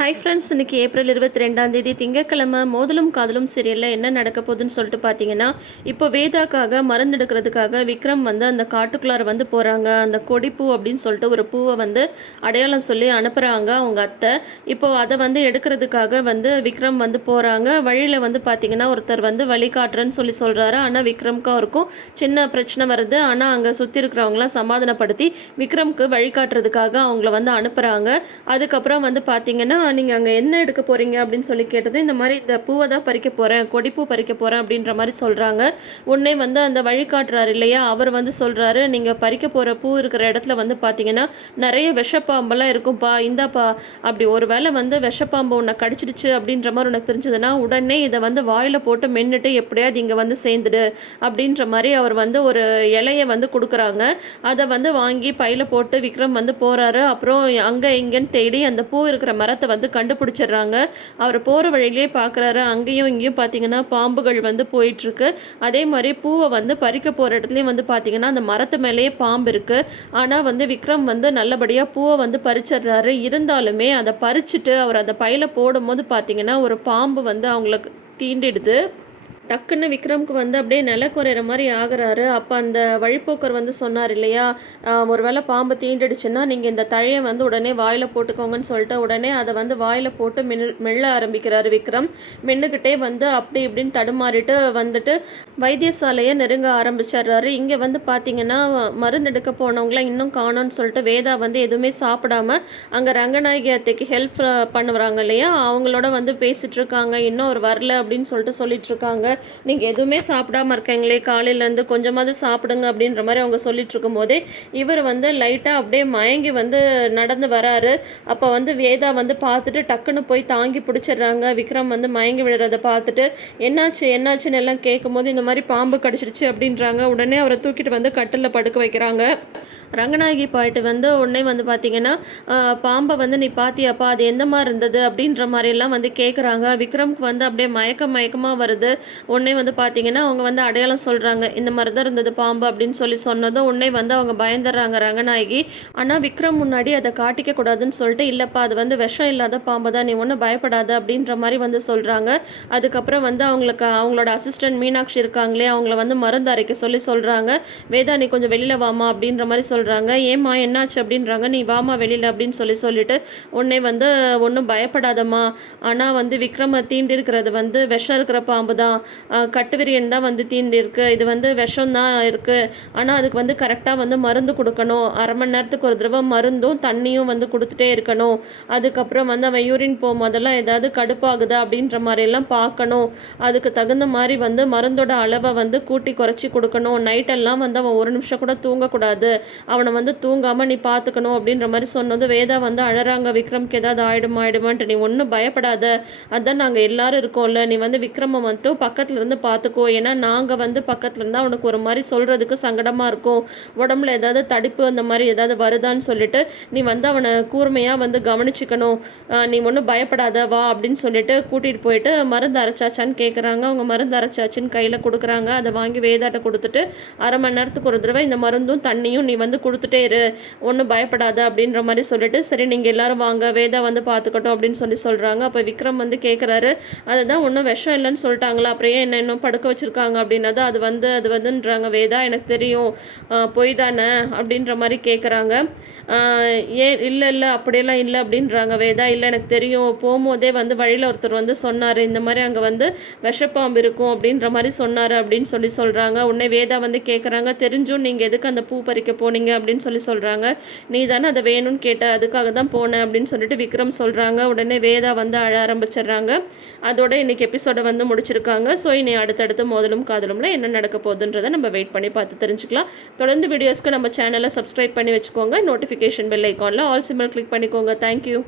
Hi friends இன்னைக்கு April இருபத்தி ரெண்டாம் தேதி திங்கக்கிழமை மோதலும் காதலும் சீரியலில் என்ன நடக்க போகுதுன்னு சொல்லிட்டு பார்த்தீங்கன்னா இப்போ வேதாக்காக மருந்தெடுக்கிறதுக்காக விக்ரம் வந்து அந்த காட்டுக்குள்ளார வந்து போகிறாங்க அந்த கொடிப்பூ அப்படின்னு சொல்லிட்டு ஒரு பூவை வந்து அடையாளம் சொல்லி அனுப்புகிறாங்க அவங்க அத்தை. இப்போ அதை வந்து எடுக்கிறதுக்காக வந்து விக்ரம் வந்து போகிறாங்க வழியில் வந்து பார்த்தீங்கன்னா ஒருத்தர் வந்து வழிகாட்டுறேன்னு சொல்லி சொல்கிறாரு ஆனால் விக்ரம்க்கு அவருக்கும் சின்ன பிரச்சனை வருது. ஆனால் அங்கே சுற்றி இருக்கிறவங்களாம் சமாதானப்படுத்தி விக்ரம்க்கு வழிகாட்டுறதுக்காக அவங்கள வந்து அனுப்புகிறாங்க அதுக்கப்புறம் வந்து பார்த்தீங்கன்னா நீங்கள் அங்கே என்ன எடுக்க போகிறீங்க அப்படின்னு சொல்லி கேட்டது இந்த மாதிரி இந்த பூவை தான் பறிக்க போகிறேன் கொடிப்பூ பறிக்க போகிறேன் அப்படின்ற மாதிரி சொல்கிறாங்க உடனே வந்து அந்த வழிகாட்டுறாரு இல்லையா? அவர் வந்து சொல்கிறாரு நீங்கள் பறிக்க போகிற பூ இருக்கிற இடத்துல வந்து பார்த்தீங்கன்னா நிறைய விஷப்பாம்பெல்லாம் இருக்கும்ப்பா இந்தாப்பா அப்படி ஒரு வேளை வந்து விஷப்பாம்பு உன்னை கடிச்சிடுச்சு அப்படின்ற மாதிரி உனக்கு தெரிஞ்சதுன்னா உடனே இதை வந்து வாயில் போட்டு மென்னுட்டு எப்படியாவது இங்கே வந்து சேர்ந்துடு அப்படின்ற மாதிரி அவர் வந்து ஒரு இலையை வந்து கொடுக்குறாங்க. அதை வந்து வாங்கி பையில போட்டு விக்ரம் வந்து போகிறாரு அப்புறம் அங்கே இங்கேன்னு தேடி அந்த பூ இருக்கிற மரத்தை வந்து கண்டுபிடிச்சிடுறாங்க. அவர் போகிற வழியிலே பார்க்குறாரு அங்கேயும் இங்கேயும் பார்த்தீங்கன்னா பாம்புகள் வந்து போயிட்டுருக்கு. அதே மாதிரி பூவை வந்து பறிக்க போகிற இடத்துலையும் வந்து பார்த்தீங்கன்னா அந்த மரத்து மேலேயே பாம்பு இருக்குது ஆனால் வந்து விக்ரம் வந்து நல்லபடியாக பூவை வந்து பறிச்சிடுறாரு. இருந்தாலுமே அதை பறிச்சுட்டு அவர் அந்த பையில போடும்போது பார்த்தீங்கன்னா ஒரு பாம்பு வந்து அவங்களுக்கு தீண்டிடுது. டக்குன்னு விக்ரம்க்கு வந்து அப்படியே நில குறையிற மாதிரி ஆகுறாரு. அப்போ அந்த வழிப்போக்கர் வந்து சொன்னார் இல்லையா ஒரு ஒருவேளை பாம்பு தீண்டிடுச்சுன்னா நீங்கள் இந்த தழையை வந்து உடனே வாயில் போட்டுக்கோங்கன்னு சொல்லிட்டு உடனே அதை வந்து வாயில் போட்டு மின் மெல்ல ஆரம்பிக்கிறாரு விக்ரம். மென்னுக்கிட்டே வந்து அப்படி இப்படின்னு தடுமாறிட்டு வந்துட்டு வைத்தியசாலையை நெருங்க ஆரம்பிச்சிடுறாரு. இங்கே வந்து பார்த்தீங்கன்னா மருந்து எடுக்க போனவங்களாம் இன்னும் காணோன்னு சொல்லிட்டு வேதா வந்து எதுவுமே சாப்பிடாம அங்கே ரங்கநாயகி அத்தைக்கு ஹெல்ப் பண்ணுறாங்க இல்லையா? அவங்களோட வந்து பேசிகிட்ருக்காங்க இருக்காங்க. இன்னும் ஒரு வரல அப்படின்னு சொல்லிட்டு சொல்லிட்டு இருக்காங்க. நீங்கள் எதுவுமே சாப்பிடாம இருக்கீங்களே காலையிலேருந்து கொஞ்சமாவது சாப்பிடுங்க அப்படின்ற மாதிரி அவங்க சொல்லிட்டு இருக்கும் போதே இவர் வந்து லைட்டாக அப்படியே மயங்கி வந்து நடந்து வராரு. அப்போ வந்து வேதா வந்து பார்த்துட்டு டக்குன்னு போய் தாங்கி பிடிச்சிடுறாங்க. விக்ரம் வந்து மயங்கி விடுறதை பார்த்துட்டு என்னாச்சு என்னாச்சுன்னு எல்லாம் கேட்கும்போது இந்த மாதிரி பாம்பு கடிச்சிருச்சு அப்படின்றாங்க. உடனே அவரை தூக்கிட்டு வந்து கட்டில் படுக்க வைக்கிறாங்க. ரங்கநாயகி பாயிட்டு வந்து உடனே வந்து பார்த்தீங்கன்னா பாம்பை வந்து நீ பாத்தியாப்பா? அது எந்த மாதிரி இருந்தது? அப்படின்ற மாதிரிலாம் வந்து கேட்குறாங்க விக்ரம்க்கு வந்து அப்படியே மயக்கம் மயக்கமாக வருது. உடனே வந்து பார்த்தீங்கன்னா அவங்க வந்து அடையாளம் சொல்கிறாங்க இந்த மாதிரி தான் இருந்தது பாம்பு அப்படின்னு சொல்லி சொன்னதும் உடனே வந்து அவங்க பயந்துடுறாங்க ரங்கநாயகி. ஆனால் விக்ரம் முன்னாடி அதை காட்டிக்க கூடாதுன்னு சொல்லிட்டு இல்லைப்பா அது வந்து விஷம் இல்லாத பாம்பு தான். நீ ஒன்றும் பயப்படாத அப்படின்ற மாதிரி வந்து சொல்கிறாங்க அதுக்கப்புறம் வந்து அவங்களுக்கு அவங்களோட அசிஸ்டன்ட் மீனாட்சி இருக்கா இருக்காங்களே அவங்கள வந்து மருந்து அரைக்க சொல்லி சொல்கிறாங்க வேதா நீ கொஞ்சம் வெளியில் வாமா அப்படின்ற மாதிரி சொல்கிறாங்க ஏம்மா என்னாச்சு அப்படின்றாங்க. நீ வாமா வெளியில் அப்படின்னு சொல்லி சொல்லிட்டு உன்னை வந்து ஒன்றும் பயப்படாதம்மா. ஆனால் வந்து விக்ரம தீண்டி இருக்கிறது வந்து விஷம் இருக்கிற பாம்பு தான். கட்டுவிரியன் தான் வந்து தீண்டி இருக்கு இது வந்து விஷம் தான் இருக்குது ஆனால் அதுக்கு வந்து கரெக்டாக வந்து மருந்து கொடுக்கணும். அரை மணி நேரத்துக்கு ஒரு தடவை மருந்தும் தண்ணியும் வந்து கொடுத்துட்டே இருக்கணும். அதுக்கப்புறம் வந்து அவன் யூரின் போகும்போதெல்லாம் ஏதாவது கடுப்பாகுதா அப்படின்ற மாதிரியெல்லாம் பார்க்கணும். அதுக்கு தகுந்த மாதிரி வந்து மருந்தோட அளவை வந்து கூட்டி குறைச்சி கொடுக்கணும். நைட்டெல்லாம் வந்து அவன் ஒரு நிமிஷம் கூட தூங்கக்கூடாது. அவனை வந்து தூங்காமல் நீ பார்த்துக்கணும் அப்படின்ற மாதிரி சொன்னது வேதா வந்து அழறாங்க. விக்ரம்க்கு ஏதாவது ஆயிடும் ஆயிடுமான்ட்டு நீ ஒன்றும் பயப்படாத. அதான் நாங்கள் எல்லாரும் இருக்கோம்ல. நீ வந்து விக்ரமை மட்டும் பக்கத்துல இருந்து பார்த்துக்கோ ஏன்னா நாங்கள் வந்து பக்கத்துல இருந்தால் அவனுக்கு ஒரு மாதிரி சொல்கிறதுக்கு சங்கடமாக இருக்கும். உடம்புல ஏதாவது தடிப்பு அந்த மாதிரி ஏதாவது வருதான்னு சொல்லிட்டு நீ வந்து அவனை கூர்மையாக வந்து கவனிச்சுக்கணும். நீ ஒன்றும் பயப்படாத வா அப்படின்னு சொல்லிட்டு கூட்டிகிட்டு போயிட்டு மருந்து அரைச்சாச்சான்னு கேட்குறாங்க அவங்க மருந்து அரைச்சாச்சின்னு கையில் கொடுக்குறாங்க. அதை வாங்கி வேதாட்ட கொடுத்துட்டு அரை மணி நேரத்துக்கு ஒரு தடவை இந்த மருந்தும் தண்ணியும் நீ வந்து கொடுத்துட்டே இரு. ஒன்றும் பயப்படாத அப்படின்ற மாதிரி சொல்லிட்டு சரி நீங்கள் எல்லாரும் வாங்க வேதா வந்து பார்த்துக்கட்டும் அப்படின்னு சொல்லி சொல்கிறாங்க அப்போ விக்ரம் வந்து கேட்குறாரு அதுதான் ஒன்றும் விஷம் இல்லைன்னு சொல்லிட்டாங்களா? அப்புறம் ஏன் என்ன இன்னும் படுக்க வச்சுருக்காங்க அப்படின்னா அது வந்து அது வந்துன்றாங்க. வேதா எனக்கு தெரியும். பொய் தானே? அப்படின்ற மாதிரி கேட்குறாங்க ஏன் இல்லை இல்லை அப்படியெல்லாம் இல்லை அப்படின்றாங்க. வேதா இல்லை எனக்கு தெரியும். போகும்போதே வந்து வழியில் ஒருத்தர் வந்து சொன்னார். இந்த மாதிரி அங்கே வந்து விஷப்பாம்பு இருக்கும் அப்படின்ற மாதிரி சொன்னார் அப்படின்னு சொல்லி சொல்கிறாங்க உடனே வேதா வந்து கேட்குறாங்க தெரிஞ்சும் நீங்கள் எதுக்கு அந்த பூ பறிக்க போனீங்க அப்படின்னு சொல்லி சொல்கிறாங்க நீ தானே அதை வேணும்னு கேட்ட அதுக்காக தான் போனேன் அப்படின்னு சொல்லிட்டு விக்ரம் சொல்கிறாங்க உடனே வேதா வந்து அழ ஆரம்பிச்சிடுறாங்க. அதோட இன்னைக்கு எபிசோடை வந்து முடிச்சிருக்காங்க. ஸோ இனி அடுத்தடுத்து மோதலும் காதலும்ல என்ன நடக்க போகுதுன்றதை நம்ம வெயிட் பண்ணி பார்த்து தெரிஞ்சுக்கலாம். தொடர்ந்து வீடியோஸ்க்கு நம்ம சேனலை சப்ஸ்கிரைப் பண்ணி வச்சுக்கோங்க. நோட்டிஃபிகேஷன் பெல் ஐக்கானில் ஆல் சிம்பிள் கிளிக் பண்ணிக்கோங்க. Thank you